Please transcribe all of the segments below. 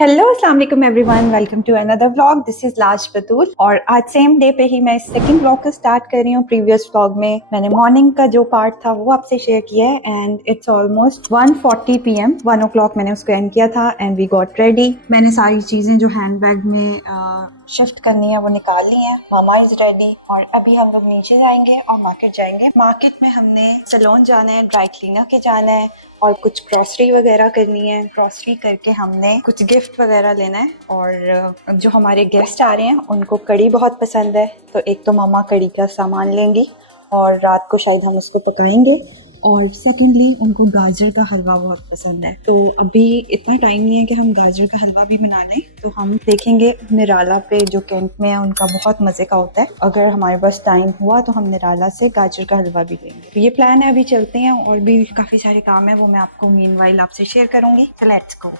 Hello अस्सलाम वालेकुम everyone, welcome to another vlog. This is Laaj Batool और आज सेम डे पे ही मैं सेकंड व्लॉग को स्टार्ट कर रही हूँ। प्रीवियस व्लॉग में मैंने मॉर्निंग का जो पार्ट था वो आपसे शेयर किया है and it's almost 1:40 PM, 1 o'clock मैंने उसको एंड किया था एंड वी गॉट रेडी। मैंने सारी चीज़ें जो हैंड बैग में शिफ्ट करनी है वो निकाल ली है। मामा इज रेडी और अभी हम लोग नीचे जाएंगे और मार्केट जाएंगे। मार्केट में हमने सैलून जाना है, ड्राई क्लीनर के जाना है और कुछ ग्रॉसरी वगैरह करनी है। ग्रॉसरी करके हमने कुछ गिफ्ट वगैरह लेना है और जो हमारे गेस्ट आ रहे हैं उनको कड़ी बहुत पसंद है, तो एक तो मामा कड़ी का सामान लेंगी और रात को शायद हम उसको पकाएंगे। और सेकेंडली उनको गाजर का हलवा बहुत पसंद है, तो अभी इतना टाइम नहीं है कि हम गाजर का हलवा भी बना लें, तो हम देखेंगे निराला पे जो कैंट में है उनका बहुत मज़े का होता है। अगर हमारे पास टाइम हुआ तो हम निराला से गाजर का हलवा भी लेंगे। तो ये प्लान है, अभी चलते हैं और भी काफ़ी सारे काम है वो मैं आपको मीनवाइल आपसे शेयर करूँगी। तो लेट्स गो।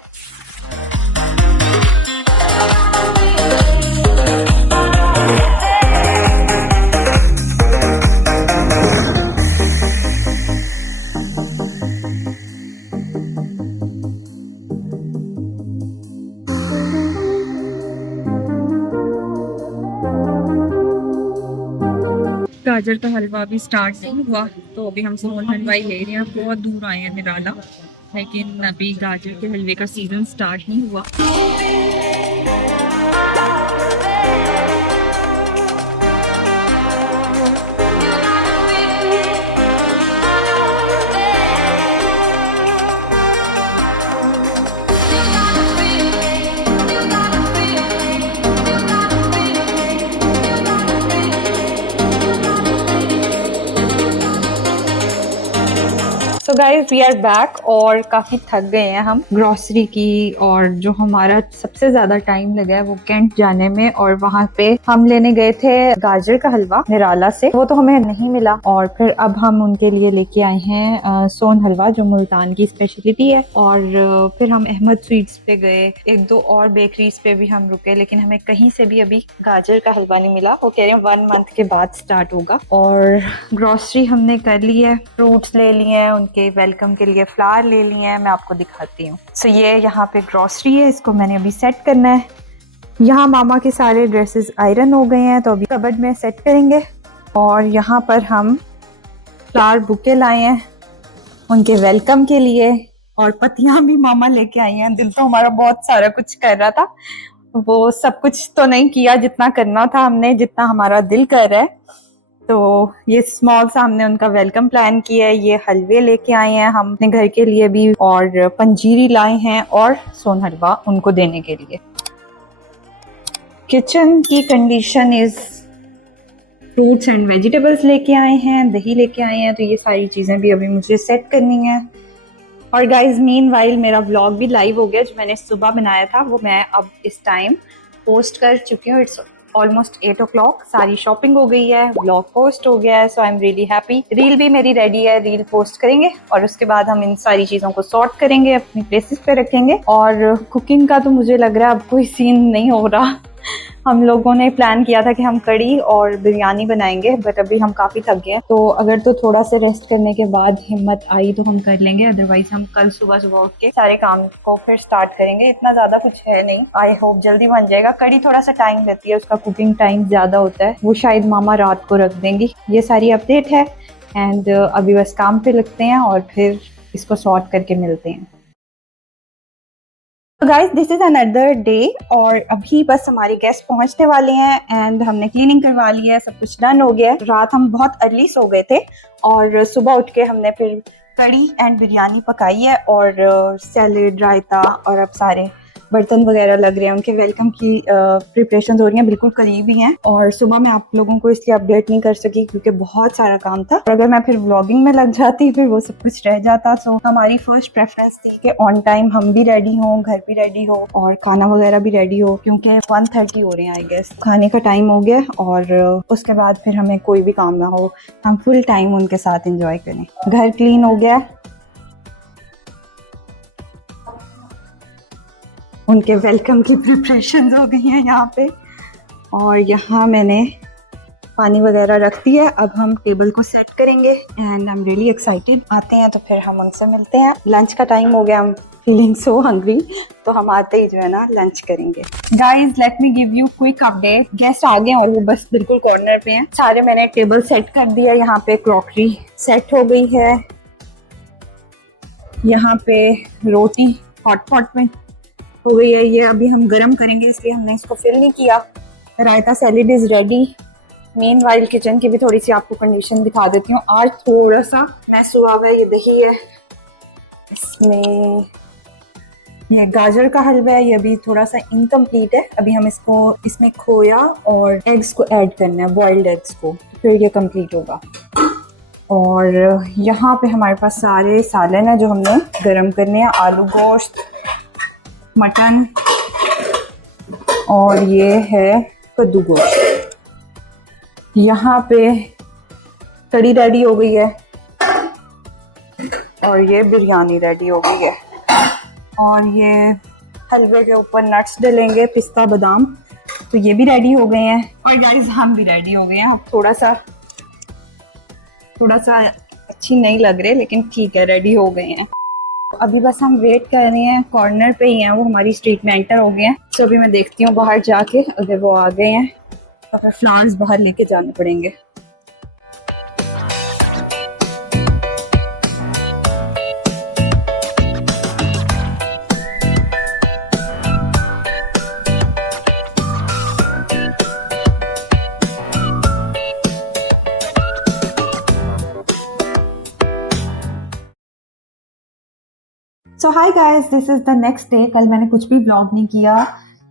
गाजर का हलवा अभी स्टार्ट नहीं हुआ, तो अभी हम सोन हलवाई ले रहे हैं। बहुत दूर आए हैं निराला, लेकिन अभी गाजर के हलवे का सीजन स्टार्ट नहीं हुआ। तो गाइज वी आर बैक और काफ़ी थक गए हैं हम ग्रॉसरी की, और जो हमारा सबसे ज़्यादा टाइम लगा है वो कैंट जाने में। और वहाँ पे हम लेने गए थे गाजर का हलवा निराला से, वो तो हमें नहीं मिला। और फिर अब हम उनके लिए लेके आए हैं सोन हलवा जो मुल्तान की स्पेशलिटी है। और फिर हम अहमद स्वीट्स पे गए, एक दो और बेकरीज पे भी हम रुके, लेकिन हमें कहीं से भी अभी गाजर का हलवा नहीं मिला। वो कह रहे हैं 1 month के बाद स्टार्ट होगा। और ग्रॉसरी हमने कर ली है, फ्रूट्स ले लिए हैं, उनके वेलकम के लिए फ्लावर ले लिए हैं। मैं आपको दिखाती हूँ। सो ये यहाँ पे ग्रॉसरी है, इसको मैंने अभी सेट करना है। यहाँ मामा के सारे ड्रेसेस आयरन हो गए हैं, तो अभी कबर्ड में सेट करेंगे। और यहाँ पर हम फ्लावर बुके लाए हैं उनके वेलकम के लिए, और पत्तियां भी मामा लेके आई हैं। दिल तो हमारा बहुत सारा कुछ कर रहा था, वो सब कुछ तो नहीं किया जितना करना था हमने, जितना हमारा दिल कर रहा है। तो ये स्मॉल सा हमने उनका वेलकम प्लान किया है। ये हलवे लेके आए हैं हम अपने घर के लिए भी, और पंजीरी लाए हैं और सोन हलवा उनको देने के लिए। किचन की condition is, fruits and vegetables लेके आए हैं, दही लेके आए हैं, तो ये सारी चीज़ें भी अभी मुझे सेट करनी है। और गाइज मीनवाइल मेरा व्लॉग भी लाइव हो गया, जो मैंने सुबह बनाया था वो मैं अब इस टाइम पोस्ट कर चुकी हूँ। It's almost 8 o'clock। सारी शॉपिंग हो गई है, व्लॉग पोस्ट हो गया है, so I am really happy. Reel भी मेरी रेडी है, रील पोस्ट करेंगे और उसके बाद हम इन सारी चीज़ों को सॉर्ट करेंगे, अपनी प्लेसेस पे रखेंगे। और कुकिंग का तो मुझे लग रहा है अब कोई सीन नहीं हो रहा। हम लोगों ने प्लान किया था कि हम कड़ी और बिरयानी बनाएंगे, बट अभी हम काफ़ी थक गए हैं, तो अगर तो थोड़ा सा रेस्ट करने के बाद हिम्मत आई तो हम कर लेंगे, अदरवाइज हम कल सुबह सुबह उठ के सारे काम को फिर स्टार्ट करेंगे। इतना ज़्यादा कुछ है नहीं, आई होप जल्दी बन जाएगा। कड़ी थोड़ा सा टाइम लेती है, उसका कुकिंग टाइम ज़्यादा होता है, वो शायद मामा रात को रख देंगी। ये सारी अपडेट है एंड अभी बस काम पे लगते हैं और फिर इसको सॉर्ट करके मिलते हैं। Guys this is another day और अभी बस हमारे गेस्ट पहुंचने वाले हैं एंड हमने क्लीनिंग करवा ली है, सब कुछ डन हो गया है। रात हम बहुत अर्ली सो गए थे और सुबह उठ के हमने फिर कड़ी एंड बिरयानी पकाई है और सैलेड, रायता, और अब सारे बर्तन वगैरह लग रहे हैं, उनके वेलकम की प्रिपरेशन हो रही हैं, बिल्कुल करीब ही हैं। और सुबह मैं आप लोगों को इसलिए अपडेट नहीं कर सकी क्योंकि बहुत सारा काम था, और अगर मैं फिर व्लॉगिंग में लग जाती फिर वो सब कुछ रह जाता। सो हमारी फर्स्ट प्रेफरेंस थी कि ऑन टाइम हम भी रेडी हों, घर भी रेडी हो और खाना वगैरह भी रेडी हो, क्योंकि 1:30 हो रहे हैं आई गेस, खाने का टाइम हो गया। और उसके बाद फिर हमें कोई भी काम ना हो, हम फुल टाइम उनके साथ इंजॉय करें। घर क्लीन हो गया, उनके वेलकम की प्रिपरेशंस हो गई हैं यहाँ पे, और यहाँ मैंने पानी वगैरह रख दी है। अब हम टेबल को सेट करेंगे and I am really excited. आते हैं तो फिर हम उनसे मिलते हैं। लंच का टाइम हो गया, हम फीलिंग सो हंग्री, तो हम आते ही जो है ना लंच करेंगे। Guys let me give you quick update, guest आ गए और वो बस बिल्कुल कॉर्नर पे हैं। सारे मैंने टेबल सेट कर दिया, यहाँ पे क्रॉकरी सेट हो गई है, यहाँ पे रोटी हॉट पॉट में हो गई है, ये अभी हम गर्म करेंगे इसलिए हमने इसको फिल नहीं किया। Raita salad is ready. Meanwhile kitchen की भी थोड़ी सी आपको कंडीशन दिखा देती हूँ। आज थोड़ा सा मैस हुआ हुआ है, ये दही है, इसमें ये गाजर का हलवा है, ये अभी थोड़ा सा इनकम्प्लीट है। अभी हम इसको इसमें खोया और एग्स को ऐड करना है, बॉइल्ड एग्स को, फिर ये कंप्लीट होगा। और यहाँ पे हमारे पास सारे सालन है जो हमने गरम करने हैं, आलू गोश्त, मटन और ये है कद्दू गोश्त। यहाँ पे कड़ी रेडी हो गई है और ये बिरयानी रेडी हो गई है। और ये हलवे के ऊपर नट्स डलेंगे, पिस्ता बादाम, तो ये भी रेडी हो गए हैं। और गाइस हम भी रेडी हो गए हैं। अब थोड़ा सा अच्छी नहीं लग रहे लेकिन ठीक है, रेडी हो गए हैं। अभी बस हम वेट कर रहे हैं, कॉर्नर पे ही हैं वो, हमारी स्ट्रीट में एंटर हो गए हैं। तो अभी मैं देखती हूँ बाहर जाके, अगर वो आ गए हैं तो फिर फ्लावर्स बाहर लेके जाने पड़ेंगे। So hi guys, this is the next day. कल मैंने कुछ भी व्लॉग नहीं किया,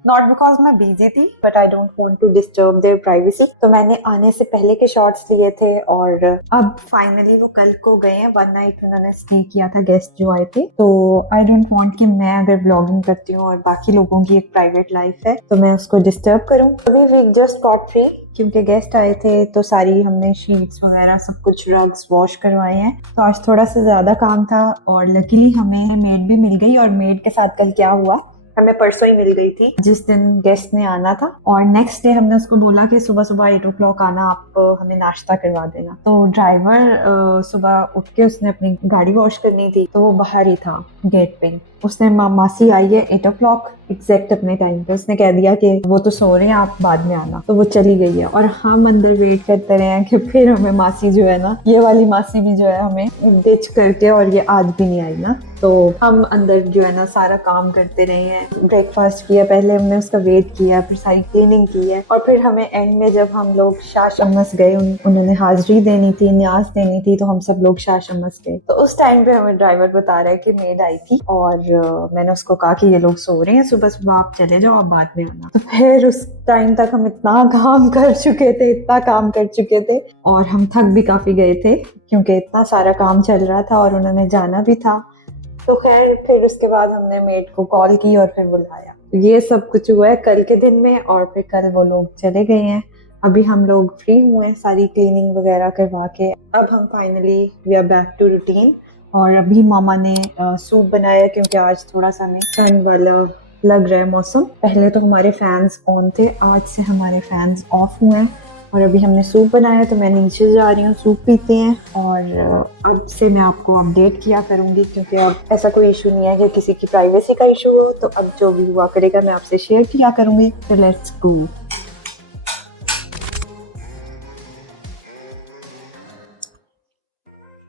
नॉट बिकॉज मैं बिजी थी but I don't want to disturb their privacy. तो मैंने आने से पहले के शॉट्स लिए थे और अब फाइनली वो कल को गए हैं। 1 नाइट उन्होंने स्टे किया था, गेस्ट जो आए थे। तो आई डोंट वांट कि मैं अगर व्लॉगिंग करती हूँ और बाकी लोगों की एक प्राइवेट लाइफ है तो मैं उसको डिस्टर्ब करूँ। अभी वी जस्ट गॉट फ्री क्योंकि गेस्ट आए थे, तो सारी हमने शीट्स वगैरह सब कुछ रग्स वॉश करवाए हैं। तो आज थोड़ा सा ज्यादा काम था और लकीली हमें मेड भी मिल गई। और मेड के साथ कल क्या हुआ, हमें परसों ही मिल गई थी जिस दिन गेस्ट ने आना था। और नेक्स्ट डे हमने उसको बोला कि सुबह सुबह 8 o'clock आना, आप हमें नाश्ता करवा देना। तो ड्राइवर सुबह उठ के उसने अपनी गाड़ी वॉश करनी थी, तो वो बाहर ही था गेट पे। उसने मासी आई है 8 o'clock एग्जैक्ट अपने टाइम पे, उसने कह दिया कि वो तो सो रहे हैं, आप बाद में आना। तो वो चली गई है और हम अंदर वेट करते रहे हैं कि फिर हमें मासी जो है ना, ये वाली मासी भी जो है हमें डिच करके, और ये आज भी नहीं आई ना। तो हम अंदर जो है ना सारा काम करते रहे हैं, ब्रेकफास्ट किया, पहले हमने उसका वेट किया, फिर सारी क्लीनिंग की है। और फिर हमें एंड में जब हम लोग शाह शम्मस गए, उन्होंने हाजिरी देनी थी, न्याज देनी थी, तो हम सब लोग शाह शम्मस गए। तो उस टाइम पे हमें ड्राइवर बता रहा है कि मेड आई थी और मैंने उसको कहा कि ये लोग सो रहे हैं, सुबह सुबह आप चले जाओ, आप बाद में आना। तो फिर उस टाइम तक हम इतना काम कर चुके थे और हम थक भी काफी गए थे क्योंकि इतना सारा काम चल रहा था और उन्होंने जाना भी था। तो खैर फिर उसके बाद हमने मेड को कॉल की और फिर बुलाया। ये सब कुछ हुआ है कल के दिन में और फिर कल वो लोग चले गए हैं। अभी हम लोग फ्री हुए हैं सारी क्लीनिंग वगैरह करवा के। अब हम finally we are back to routine. और अभी मामा ने सूप बनाया क्योंकि आज थोड़ा सा हमें ठंड वाला लग रहा है मौसम। पहले तो हमारे फैंस ऑन थे, आज से हमारे फैंस ऑफ हुए हैं। और अभी हमने सूप बनाया तो मैं नीचे जा रही हूँ, सूप पीते हैं। और अब से मैं आपको अपडेट किया करूँगी क्योंकि अब ऐसा कोई इशू नहीं है कि किसी की प्राइवेसी का इशू हो। तो अब जो भी हुआ करेगा मैं आपसे शेयर किया करूँगी। तो लेट्स गो।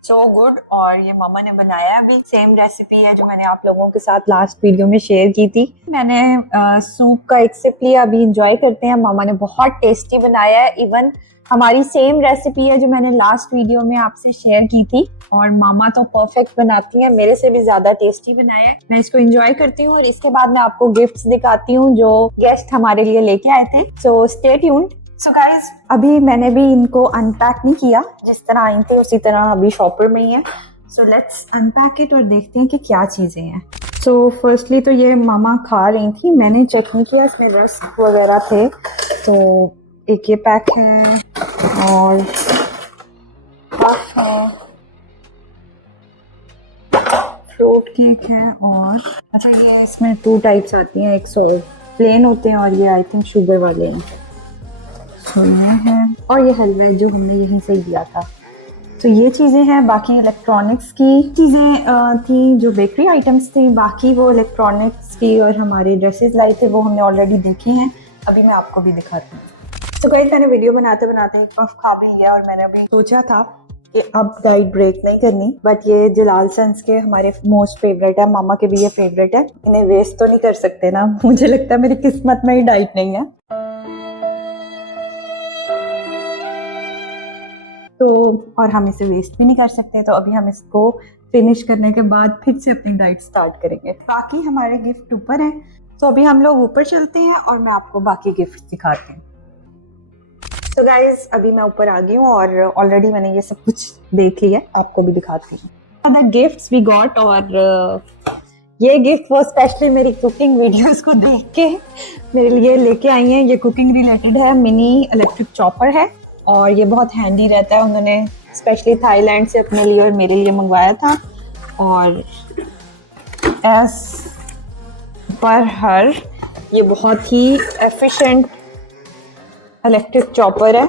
So good. और ये मामा ने बनाया है, भी सेम रेसिपी है जो मैंने आप लोगों के साथ लास्ट वीडियो में शेयर की थी। मैंने सूप का एक सिप लिया, अभी इंजॉय करते हैं। मामा ने बहुत टेस्टी बनाया है, इवन हमारी सेम रेसिपी है जो मैंने लास्ट वीडियो में आपसे शेयर की थी। और मामा तो परफेक्ट बनाती है, मेरे से भी ज्यादा टेस्टी बनाया है। मैं इसको एंजॉय करती हूँ और इसके बाद मैं आपको गिफ्ट्स दिखाती हूँ जो गेस्ट हमारे लिए लेके आए थे। So stay tuned. So guys, अभी मैंने भी इनको अनपैक नहीं किया, जिस तरह आई थी उसी तरह अभी शॉपर में ही है। सो लेट्स अनपैक इट और देखते हैं कि क्या चीज़ें हैं। सो फर्स्टली तो ये मामा खा रही थी, मैंने चेक नहीं किया, इसमें रस्क वगैरह थे। तो एक ये पैक है और पफ है, फ्रूट केक है और अच्छा ये इसमें 2 टाइप्स आती हैं, एक प्लेन होते हैं और ये आई थिंक शुगर वाले हैं। तो ये है और ये हलवा जो हमने यहीं से लिया था। तो ये चीज़ें हैं। बाकी इलेक्ट्रॉनिक्स की चीज़ें थी, जो बेकरी आइटम्स थी, बाकी वो इलेक्ट्रॉनिक्स की और हमारे ड्रेसेस लाए थे वो हमने ऑलरेडी देखे हैं। अभी मैं आपको भी दिखाती हूँ। तो गाइस मैंने वीडियो बनाते बनाते पफ खा भी लिया और मैंने अभी सोचा था कि अब डाइट ब्रेक नहीं करनी, बट ये जलाल सन्स के हमारे मोस्ट फेवरेट है, मामा के भी ये फेवरेट है, इन्हें वेस्ट तो नहीं कर सकते ना। मुझे लगता है मेरी किस्मत में ही डाइट नहीं है, तो और हम इसे वेस्ट भी नहीं कर सकते, तो अभी हम इसको फिनिश करने के बाद फिर से अपनी डाइट स्टार्ट करेंगे। बाकी हमारे गिफ्ट ऊपर हैं, तो अभी हम लोग ऊपर चलते हैं और मैं आपको बाकी गिफ्ट दिखाती हूँ। तो गाइज अभी मैं ऊपर आ गई हूँ और ऑलरेडी मैंने ये सब कुछ देख लिया, आपको भी दिखाती हूँ द गिफ्ट्स वी गॉट। और ये गिफ्ट वो स्पेशली मेरी कुकिंग वीडियोस को देख के मेरे लिए लेके आई हैं। ये कुकिंग रिलेटेड है, मिनी इलेक्ट्रिक चॉपर है और ये बहुत हैंडी रहता है। उन्होंने स्पेशली थाईलैंड से अपने लिए और मेरे लिए मंगवाया था और एज पर हर ये बहुत ही एफिशिएंट इलेक्ट्रिक चॉपर है।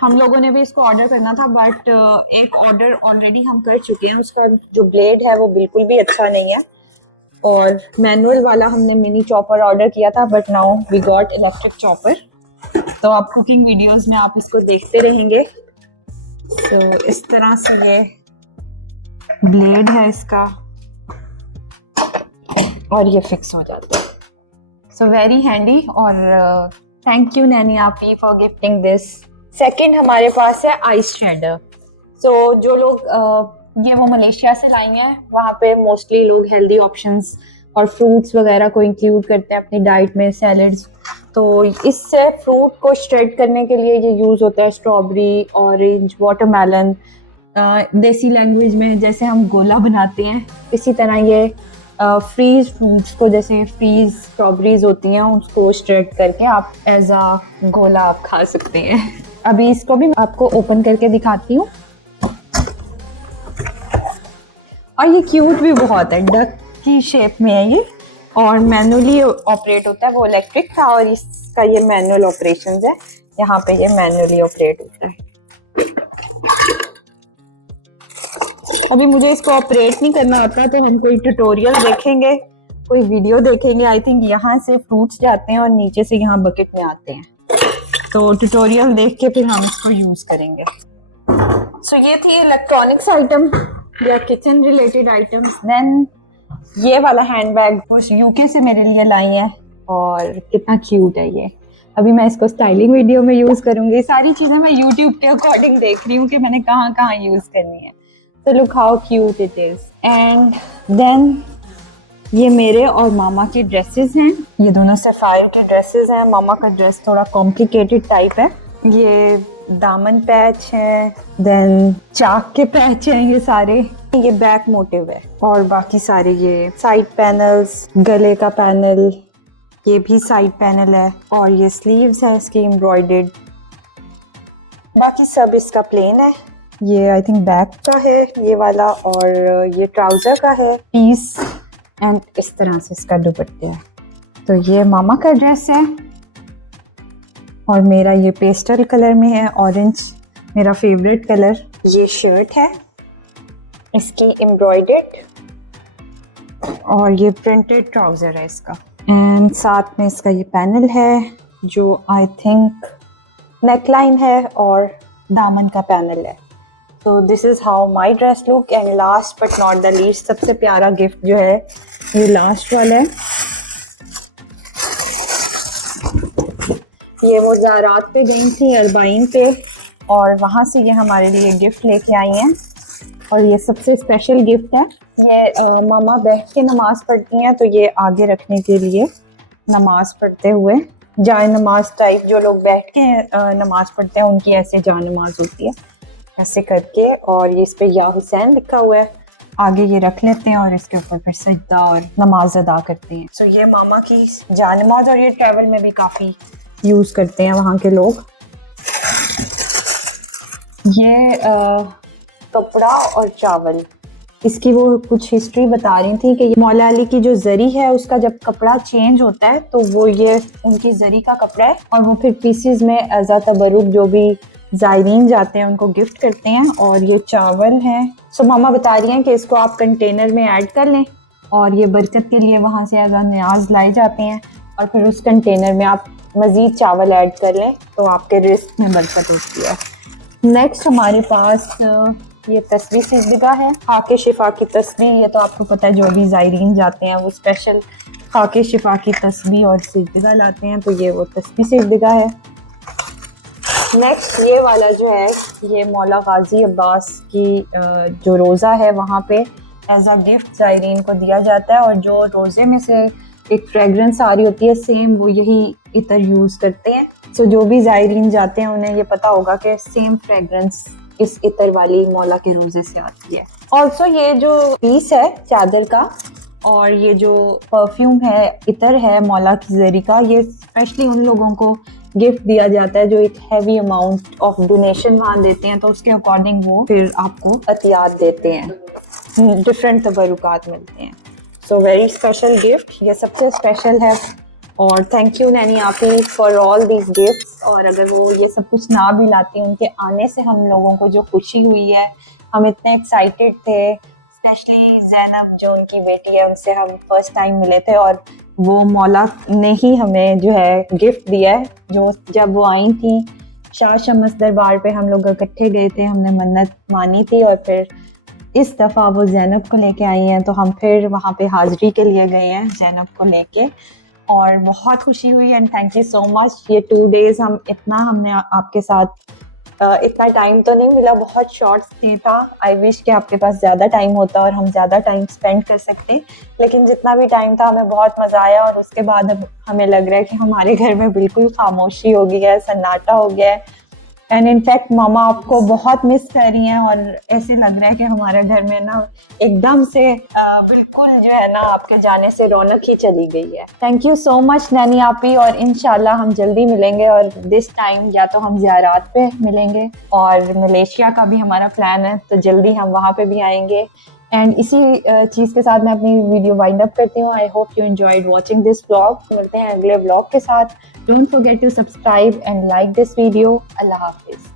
हम लोगों ने भी इसको ऑर्डर करना था, बट एक ऑर्डर ऑलरेडी हम कर चुके हैं। उसका जो ब्लेड है वो बिल्कुल भी अच्छा नहीं है और मैनुअल वाला हमने मिनी चॉपर ऑर्डर किया था, but now we got electric chopper. तो आप कुकिंग वीडियोस में आप इसको देखते रहेंगे। तो इस तरह से ये ब्लेड है इसका और ये फिक्स हो जाता है। सो वेरी हैंडी और थैंक यू नैनी आपी फॉर गिफ्टिंग दिस। सेकंड हमारे पास है आइस शेडर। सो जो लोग ये वो मलेशिया से लाई हैं, वहाँ पे मोस्टली लोग हेल्दी ऑप्शंस और फ्रूट्स वगैरह को इंक्लूड करते हैं अपनी डाइट में, सैलड्स। तो इससे फ्रूट को श्रेड करने के लिए ये यूज़ होता है, स्ट्रॉबेरी, ऑरेंज, वाटरमेलन। देसी लैंग्वेज में जैसे हम गोला बनाते हैं, इसी तरह ये फ्रीज फ्रूट्स को, जैसे फ्रीज स्ट्रॉबेरीज होती हैं, उसको श्रेड करके आप एज अ गोला आप खा सकते हैं। अभी इसको भी आपको ओपन करके दिखाती हूँ। और ये क्यूट भी बहुत है, डक की शेप में है ये और मैनुअली ऑपरेट होता है। वो इलेक्ट्रिक था और इसका ये मैनुअल ऑपरेशंस है, यहाँ पे ये मैनुअली ऑपरेट होता है। अभी मुझे इसको ऑपरेट नहीं करना आता, तो हम कोई ट्यूटोरियल देखेंगे, कोई वीडियो देखेंगे। आई थिंक यहाँ से फ्रूट्स जाते हैं और नीचे से यहाँ बकेट में आते हैं, तो ट्यूटोरियल देख के फिर हम इसको यूज करेंगे। सो ये थी इलेक्ट्रॉनिक्स आइटम या किचन रिलेटेड आइटम्स। देन ये वाला हैंडबैग कुछ यूके से मेरे लिए लाई है और कितना क्यूट है ये। अभी मैं इसको स्टाइलिंग वीडियो में यूज करूंगी। सारी चीजें मैं यूट्यूब के अकॉर्डिंग देख रही हूँ कि मैंने कहाँ कहाँ यूज करनी है। So look how cute it is. And then ये मेरे और मामा के ड्रेसेस हैं। ये दोनों सफायर के ड्रेसेस हैं। मामा का ड्रेस थोड़ा कॉम्प्लिकेटेड टाइप है। ये दामन पैच है, देन चाक के पैच हैं ये सारे। ये बैक मोटिव है और बाकी सारे ये साइड पैनल्स, गले का पैनल, ये भी साइड पैनल है और ये स्लीव्स है इसकी एम्ब्रॉयडर्ड। बाकी सब इसका प्लेन है। ये आई थिंक बैक का है ये वाला और ये ट्राउजर का है पीस एंड इस तरह से इसका दुपट्टे है। तो ये मामा का ड्रेस है और मेरा ये पेस्टल कलर में है, ऑरेंज मेरा फेवरेट कलर। ये शर्ट है इसकी एम्ब्रॉयडर्ड और ये प्रिंटेड ट्राउजर है इसका। एंड साथ में इसका ये पैनल है जो आई थिंक नेकलाइन है और दामन का पैनल है। तो this is how my dress look. And last but not the least, सबसे प्यारा गिफ्ट जो है ये लास्ट वाला है। ये वो ज़ारात पे गई थी, अरबाइन पे, और वहाँ से ये हमारे लिए गिफ्ट लेके आई हैं और ये सबसे स्पेशल गिफ्ट है। ये मामा बैठ के नमाज पढ़ती हैं, तो ये आगे रखने के लिए नमाज पढ़ते हुए जाए नमाज टाइप, जो लोग बैठ के नमाज पढ़ते हैं उनकी ऐसे जाए नमाज होती है, ऐसे करके। और ये इस पे या हुसैन लिखा हुआ है, आगे ये रख लेते हैं और इसके ऊपर फिर सजदा और नमाज अदा करते हैं। सो ये मामा की जाए नमाज और ये ट्रैवल में भी काफ़ी यूज़ करते हैं वहाँ के लोग। ये कपड़ा और चावल, इसकी वो कुछ हिस्ट्री बता रही थी कि मौला अली की जो जरी है उसका जब कपड़ा चेंज होता है तो वो ये उनकी जरी का कपड़ा है और वो फिर पीसीज में एज अ तबरुक जो भी ज़ायरीन जाते हैं उनको गिफ्ट करते हैं। और ये चावल है। सो मामा बता रही हैं कि इसको आप कंटेनर में ऐड कर लें और ये बरकत के लिए वहाँ से एज़ न्याज लाए जाते हैं और फिर उस कंटेनर में आप मज़ीद चावल ऐड कर लें तो आपके रिस्क में बरकत होती है। नेक्स्ट हमारे पास ये तस्बीह सीजदिगा है, खाके शिफा की तस्बीह। ये तो आपको पता है जो भी ज़ायरीन जाते हैं वो स्पेशल खाके शिफा की तस्बीह और सीजदिगा लाते हैं, तो ये वो तस्बीह सीजदिगा है। नेक्स्ट ये वाला जो है ये मौला गाजी अब्बास की जो रोज़ा है वहाँ पे एज अ गिफ्ट ज़ायरीन को दिया जाता है और जो रोज़े में से एक फ्रेगरेंस आ रही होती है सेम वो यही इतर यूज़ करते हैं। सो जो भी ज़ायरीन जाते हैं उन्हें ये पता होगा कि सेम फ्रेगरेंस इस इतर वाली मौला के रोज़े से आती है। ऑल्सो ये जो पीस है चादर का और ये जो परफ्यूम है इतर है मौला की जरी का, ये स्पेशली उन लोगों को गिफ्ट दिया जाता है जो एक हैवी अमाउंट ऑफ डोनेशन वहाँ देते हैं, तो उसके अकॉर्डिंग वो फिर आपको अतियात देते हैं, डिफरेंट तबरुकात मिलते हैं। सो वेरी स्पेशल गिफ्ट, ये सबसे स्पेशल है। और थैंक यू नैनी आपी फॉर ऑल दीज गिफ्ट्स। और अगर वो ये सब कुछ ना भी लाती उनके आने से हम लोगों को जो खुशी हुई है, हम इतने एक्साइटेड थे, स्पेशली जैनब जो उनकी बेटी है उनसे हम फर्स्ट टाइम मिले थे और वो मौला ने ही हमें जो है गिफ्ट दिया है। जो जब वो आई थी शाह शम्स दरबार पे हम लोग इकट्ठे गए थे, हमने मन्नत मानी थी और फिर इस दफ़ा वो जैनब को लेके आई हैं तो हम फिर वहाँ पे हाज़िरी के लिए गए हैं जैनब को लेके और बहुत खुशी हुई। And thank you so much. ये 2 डेज़ हमने आपके साथ इतना टाइम तो नहीं मिला, बहुत शॉर्ट स्टे था। आई विश कि आपके पास ज़्यादा टाइम होता और हम ज़्यादा टाइम स्पेंड कर सकते, लेकिन जितना भी टाइम था हमें बहुत मज़ा आया। और उसके बाद अब हमें लग रहा है कि हमारे घर में बिल्कुल खामोशी हो गई है, सन्नाटा हो गया है। एंड इनफैक्ट मामा आपको बहुत मिस कर रही हैं और ऐसे लग रहा है कि हमारे घर में ना एकदम से बिल्कुल जो है ना आपके जाने से रौनक ही चली गई है। Thank you so much Naini आपी और इंशाल्लाह हम जल्दी मिलेंगे और दिस टाइम या तो हम ज़ियारात पे मिलेंगे और मलेशिया का भी हमारा प्लान है तो जल्दी हम वहाँ पे भी आएंगे। एंड इसी चीज़ के साथ मैं अपनी वीडियो वाइंड अप करती हूँ। I hope you enjoyed watching this vlog. मिलते हैं अगले व्लॉग के साथ। Don't forget to subscribe and like this video. अल्लाह हाफिज़।